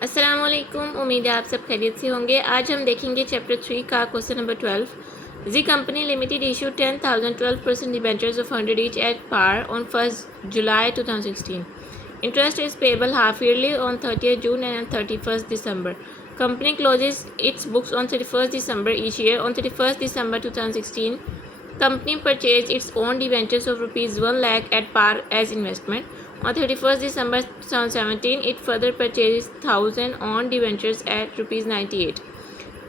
अस्सलाम वालेकुम। उम्मीद है आप सब खैरियत से होंगे। आज हम देखेंगे चैप्टर 3 का question number 12। G company limited issue 10,012% debentures of 100 each at par on 1 July 2016। Interest is payable half yearly on 30 June and 31 December. Company closes its books on 31 December each year. On 31 December 2016 company purchased its own debentures of rupees 1 lakh at par as investment. On 31st December 2017, it further purchased 1000 own debentures at rupees 98.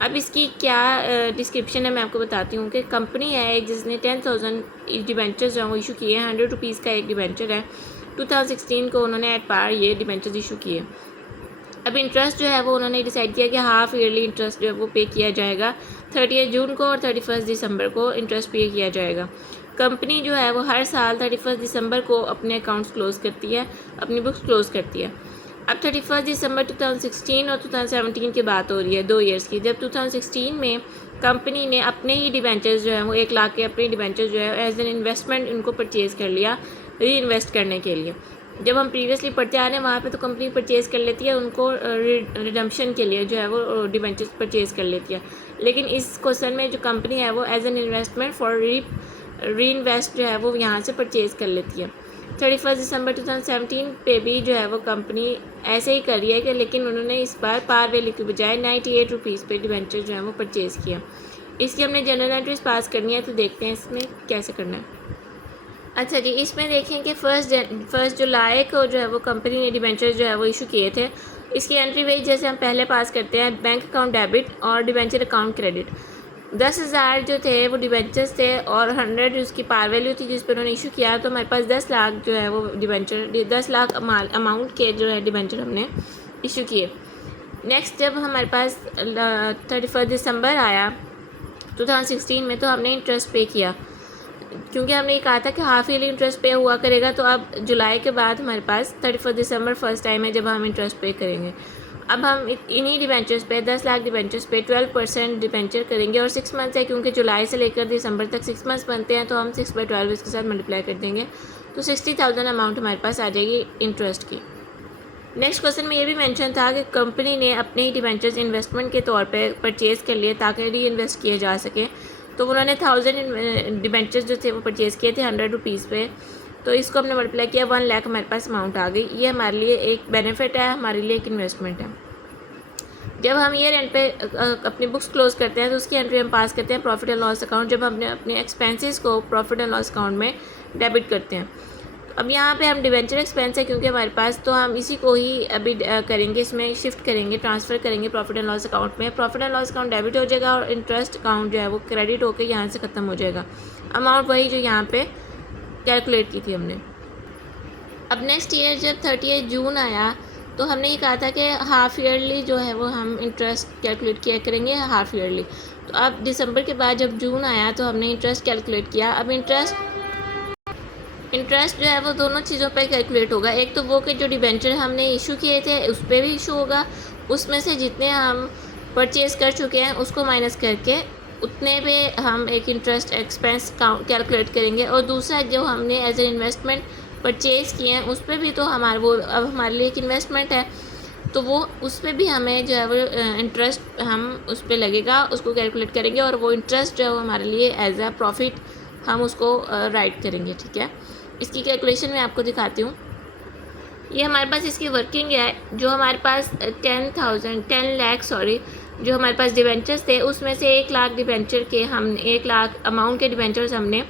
अब इसकी क्या description है मैं आपको बताती हूँ कि company है एक जिसने 10,000 डिबेंचर्स जो हैं वो इशू किए हैं। 100 रुपीज़ का एक डिबेंचर है। 2016 को उन्होंने एट पार ये डिबेंचर्स इशू किए। अब इंटरेस्ट जो है वो उन्होंने डिसाइड किया कि हाफ़ ईयरली इंटरेस्ट जो है वो पे किया जाएगा 30 जून को और 31 दिसंबर को इंटरेस्ट पे किया जाएगा। कंपनी जो है वो हर साल 31 दिसंबर को अपने अकाउंट्स क्लोज़ करती है, अपनी बुक्स क्लोज़ करती है। अब 31 दिसंबर 2016 और 2017 की बात हो रही है 2 ईयर्स की। जब 2016 में कंपनी ने अपने ही डिबेंचर्स जो हैं वो 1 लाख के अपने डिबेंचर्स जो है एज एन इन्वेस्टमेंट इनको परचेज़ कर लिया री इन्वेस्ट करने के लिए। जब हम प्रीवियसली पढ़ते आ रहे हैं वहाँ पे तो कंपनी परचेज़ कर लेती है उनको रिडम्पशन के लिए जो है वो डिबेंचर्स परचेज़ कर लेती है। लेकिन इस क्वेश्चन में जो कंपनी है वो as an investment for reinvest जो है वो यहाँ से परचेज़ कर लेती है। 31 दिसंबर 2017 पे भी जो है वो कंपनी ऐसे ही कर रही है कि लेकिन उन्होंने इस बार पार वैल्यू के बजाय 98 रुपीज़ पे डिबेंचर जो है वो परचेज़ किया। इसकी हमने जनरल एंट्रीज पास करनी है तो देखते हैं इसमें कैसे करना है। अच्छा जी, इसमें देखें कि फर्स्ट जुलाई को जो है वो कंपनी ने डिबेंचर जो है वो इशू किए थे। इसकी एंट्री वही जैसे हम पहले पास करते हैं, बैंक अकाउंट डेबिट और डिबेंचर अकाउंट क्रेडिट। 10,000 जो थे वो डिबेंचर्स थे और 100 उसकी पार वैल्यू थी जिस पर उन्होंने इशू किया। तो हमारे पास 10 लाख जो है वो डिबेंचर 10 लाख अमाउंट के जो है डिबेंचर हमने इशू किए। नेक्स्ट जब हमारे पास 31 दिसंबर आया 2016 में तो हमने इंटरेस्ट पे किया, क्योंकि हमने ये कहा था कि हाफ ईयरली इंटरेस्ट पे हुआ करेगा। तो अब जुलाई के बाद हमारे पास 31 दिसंबर फर्स्ट टाइम है जब हम इंटरेस्ट पे करेंगे। अब हम इन्हीं डिबेंचर्स पे 10 लाख डिबेंचर्स पे 12% डिबेंचर करेंगे और 6 मंथ्स है, क्योंकि जुलाई से लेकर दिसंबर तक 6 मंथ्स बनते हैं तो हम 6/12 इसके साथ मल्टीप्लाई कर देंगे तो 60,000 अमाउंट हमारे पास आ जाएगी इंटरेस्ट की। नेक्स्ट क्वेश्चन में ये भी मेंशन था कि कंपनी ने अपने ही डिबेंचर्स इन्वेस्टमेंट के तौर पे परचेज़ कर लिए ताकि री इन्वेस्ट किए जा सके। तो उन्होंने 1000 डिबेंचर्स जो थे वो परचेज़ किए थे 100 रुपीज़ पे। तो इसको हमने मल्टीप्लाई किया 1 लाख हमारे पास अमाउंट आ गई। ये हमारे लिए एक बेनिफिट है, हमारे लिए एक इन्वेस्टमेंट है। जब हम ईयर एंड पे अपनी बुक्स क्लोज करते हैं तो उसकी एंट्री हम पास करते हैं प्रॉफिट एंड लॉस अकाउंट, जब हम अपने एक्सपेंसेस को प्रॉफिट एंड लॉस अकाउंट में डेबिट करते हैं। अब यहाँ पे हम डिबेंचर एक्सपेंस है क्योंकि हमारे पास, तो हम इसी को ही अभी करेंगे, इसमें शिफ्ट करेंगे, ट्रांसफ़र करेंगे प्रॉफिट एंड लॉस अकाउंट में। Profit and loss account debit हो जाएगा और इंटरेस्ट अकाउंट जो है वो क्रेडिट होकर यहाँ से ख़त्म हो जाएगा। अमाउंट वही जो यहाँ पे कैलकुलेट की थी हमने। अब नेक्स्ट ईयर जब 30 जून आया तो हमने ये कहा था कि हाफ़ ईयरली जो है वो हम इंटरेस्ट कैलकुलेट किया करेंगे हाफ़ ईयरली। तो अब दिसंबर के बाद जब जून आया तो हमने इंटरेस्ट कैलकुलेट किया। अब इंटरेस्ट जो है वो दोनों चीज़ों पर कैलकुलेट होगा। एक तो वो कि जो डिबेंचर हमने इशू किए थे उस पर भी इशू होगा, उसमें से जितने हम परचेज़ कर चुके हैं उसको माइनस करके उतने पे हम एक इंटरेस्ट एक्सपेंस कैलकुलेट करेंगे। और दूसरा जो हमने एज ए इन्वेस्टमेंट परचेज़ किए हैं उस पर भी तो वो अब हमारे लिए एक इन्वेस्टमेंट है, तो वो उस पर भी हमें जो है वो इंटरेस्ट हम उस पर लगेगा, उसको कैलकुलेट करेंगे और वो इंटरेस्ट जो है वो हमारे लिए एज आ प्रॉफिट हम उसको राइट करेंगे। ठीक है, इसकी कैलकुलेशन मैं आपको दिखाती हूँ। ये हमारे पास इसकी वर्किंग है। जो हमारे पास 10 लाख जो हमारे पास डिबेंचर्स थे उसमें से 1 लाख डिबेंचर के हम 1 लाख अमाउंट के डिबेंचर्स हमने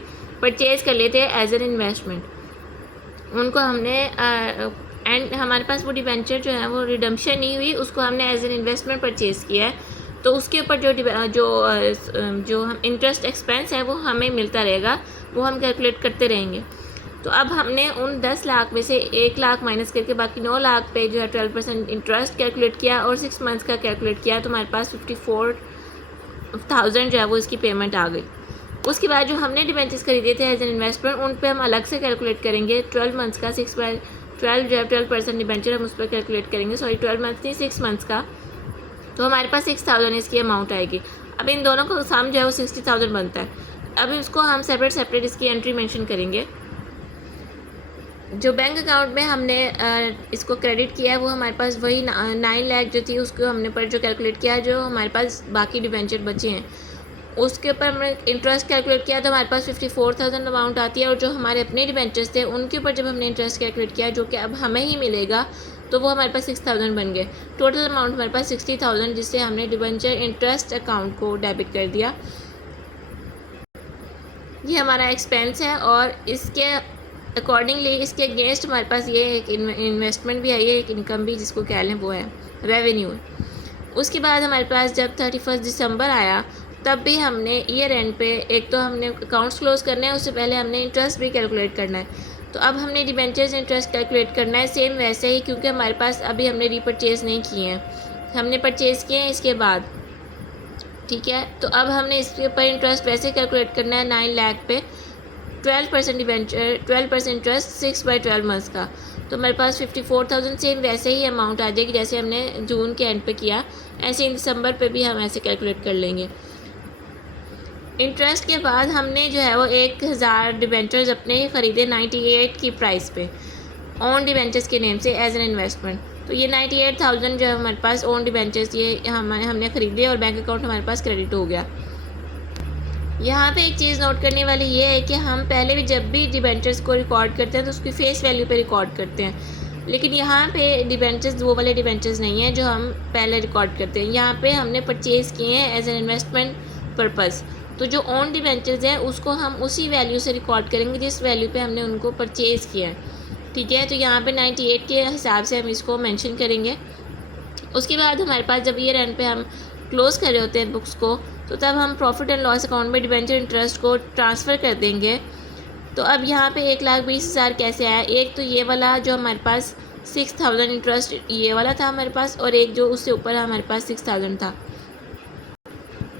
परचेज़ कर लिए थे एज एन इन्वेस्टमेंट। उनको हमने एंड हमारे पास वो डिबेंचर जो है वो रिडम्पशन नहीं हुई, उसको हमने एज एन इन्वेस्टमेंट परचेज़ किया है। तो उसके ऊपर जो हम इंटरेस्ट एक्सपेंस है वो हमें मिलता रहेगा, वो हम कैलकुलेट करते रहेंगे। तो अब हमने उन 10 लाख में से 1 लाख माइनस करके बाकी 9 लाख पे जो है 12% इंटरेस्ट कैलकुलेट किया और 6 मंथ्स का कैलकुलेट किया तो हमारे पास 54,000 जो है वो इसकी पेमेंट आ गई। उसके बाद जो हमने डिबेंचर्स खरीदे थे एज एन इन्वेस्टमेंट उन पे हम अलग से कैलकुलेट करेंगे 12 मंथ्स का 6/12 जो है 12% डिबेंचर हम उस पर कैलकुलेट करेंगे, 12 मंथ्स नहीं 6 मंथ्स का। तो हमारे पास 6,000 इसकी अमाउंट आएगी। अब इन दोनों का सम जो है वो 60,000 बनता है। अब इसको हम सेपरेट इसकी एंट्री मेंशन करेंगे। जो बैंक अकाउंट में हमने इसको क्रेडिट किया है वो हमारे पास वही 9 लाख जो थी उसको हमने पर जो कैलकुलेट किया, जो हमारे पास बाकी डिबेंचर बचे हैं उसके ऊपर हमने इंटरेस्ट कैलकुलेट किया तो हमारे पास 54,000 अमाउंट आती है। और जो हमारे अपने डिबेंचर्स थे उनके ऊपर जब हमने इंटरेस्ट कैलकुलेट किया जो कि अब हमें ही मिलेगा, तो वो हमारे पास 6,000 बन गए। टोटल अमाउंट हमारे पास 60,000, जिससे हमने डिबेंचर इंटरेस्ट अकाउंट को डेबिट कर दिया। ये हमारा एक्सपेंस है और इसके अकॉर्डिंगली इसके अगेंस्ट हमारे पास ये एक इन्वेस्टमेंट भी है, ये एक इनकम भी जिसको कह लें वो है रेवेन्यू। उसके बाद हमारे पास जब 31 दिसंबर आया तब भी हमने ईयर एंड पे एक तो हमने अकाउंट्स क्लोज करने हैं, उससे पहले हमने इंटरेस्ट भी कैलकुलेट करना है। तो अब हमने डिबेंचर्स इंटरेस्ट कैलकुलेट करना है सेम वैसे ही, क्योंकि हमारे पास अभी हमने रीपरचेज़ नहीं किए हैं, हमने परचेज़ किए हैं इसके बाद। ठीक है, तो अब हमने इसके ऊपर इंटरेस्ट वैसे कैलकुलेट करना है 9 लाख पे 12% डिबेंचर 12% इंटरेस्ट 6/12 मंथ्स का। तो हमारे पास 54,000 सेम वैसे ही अमाउंट आ जाएगी जैसे हमने जून के एंड पे किया, ऐसे इन दिसंबर पे भी हम ऐसे कैलकुलेट कर लेंगे। इंटरेस्ट के बाद हमने जो है वो 1,000 डिबेंचर्स अपने ख़रीदे 98 की प्राइस पे ओन डिबेंचर्स के नेम से एज एन इन्वेस्टमेंट। तो ये 98,000 जो है हमारे पास ओन डिबेंचर्स ये हमने ख़रीदे और बैंक अकाउंट हमारे पास क्रेडिट हो गया। यहाँ पे एक चीज़ नोट करने वाली ये है कि हम पहले भी जब भी डिबेंचर्स को रिकॉर्ड करते हैं तो उसकी फेस वैल्यू पे रिकॉर्ड करते हैं, लेकिन यहाँ पे डिबेंचर्स वो वाले डिबेंचर्स नहीं हैं जो हम पहले रिकॉर्ड करते हैं। यहाँ पे हमने परचेज़ किए हैं एज एन इन्वेस्टमेंट पर्पज़। तो जो ओन डिबेंचर्स हैं उसको हम उसी वैल्यू से रिकॉर्ड करेंगे जिस वैल्यू पे हमने उनको परचेज़ किया है। ठीक है, तो यहाँ पे 98 के हिसाब से हम इसको मेंशन करेंगे। उसके बाद हमारे पास जब ईयर एंड पे हम क्लोज़ कर रहे होते हैं बुक्स को, तो तब हम प्रॉफिट एंड लॉस अकाउंट में डिबेंचर इंटरेस्ट को ट्रांसफ़र कर देंगे। तो अब यहाँ पे 1,20,000 कैसे आया? एक तो ये वाला जो हमारे पास 6,000 इंटरेस्ट ये वाला था हमारे पास, और एक जो उससे ऊपर हमारे पास 6,000 था।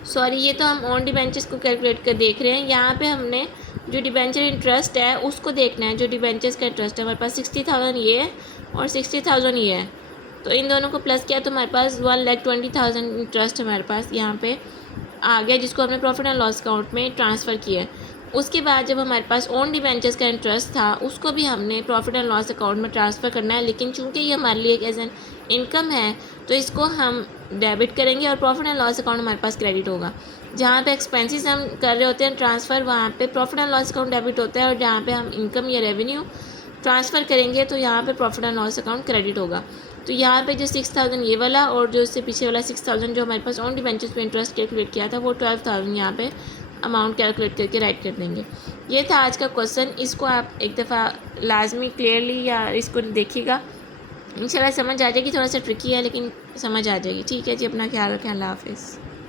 सॉरी, ये तो हम ऑन डिबेंचर्स को कैलकुलेट कर देख रहे हैं। यहाँ पे हमने जो डिबेंचर इंटरेस्ट है उसको देखना है। जो डिबेंचर्स का इंटरेस्ट है हमारे पास 60,000 ये है और 60,000 ये है, तो इन दोनों को प्लस किया तो हमारे पास 1,20,000 इंटरेस्ट हमारे पास यहाँ पे आ गया, जिसको हमने प्रॉफिट एंड लॉस अकाउंट में ट्रांसफ़र किया। उसके बाद जब हमारे पास ओन डिबेंचर्स का इंटरेस्ट था उसको भी हमने प्रॉफिट एंड लॉस अकाउंट में ट्रांसफ़र करना है, लेकिन चूंकि ये हमारे लिए एक एज एन इनकम है तो इसको हम डेबिट करेंगे और प्रॉफिट एंड लॉस अकाउंट हमारे पास क्रेडिट होगा। जहाँ पे एक्सपेंसेस हम कर रहे होते हैं ट्रांसफ़र, वहाँ पे profit and loss account debit होता है, और जहाँ पे हम इनकम या रेवेन्यू ट्रांसफ़र करेंगे तो यहाँ पे profit and loss account credit होगा। तो यहाँ पे जो 6,000 ये वाला और जो इससे पीछे वाला 6,000 जो हमारे पास ओन डिबेंचर्स पे इंटरेस्ट कैलकुलेट किया था वो 12,000 यहाँ पे अमाउंट कैलकुलेट करके राइट कर देंगे। ये था आज का क्वेश्चन, इसको आप एक दफ़ा लाजमी क्लियरली या इसको देखिएगा, इंशाल्लाह समझ आ जाएगी। थोड़ा सा ट्रिकी है लेकिन समझ आ जाएगी। ठीक है जी, अपना ख्याल रखें, अल्लाह हाफ़िज़।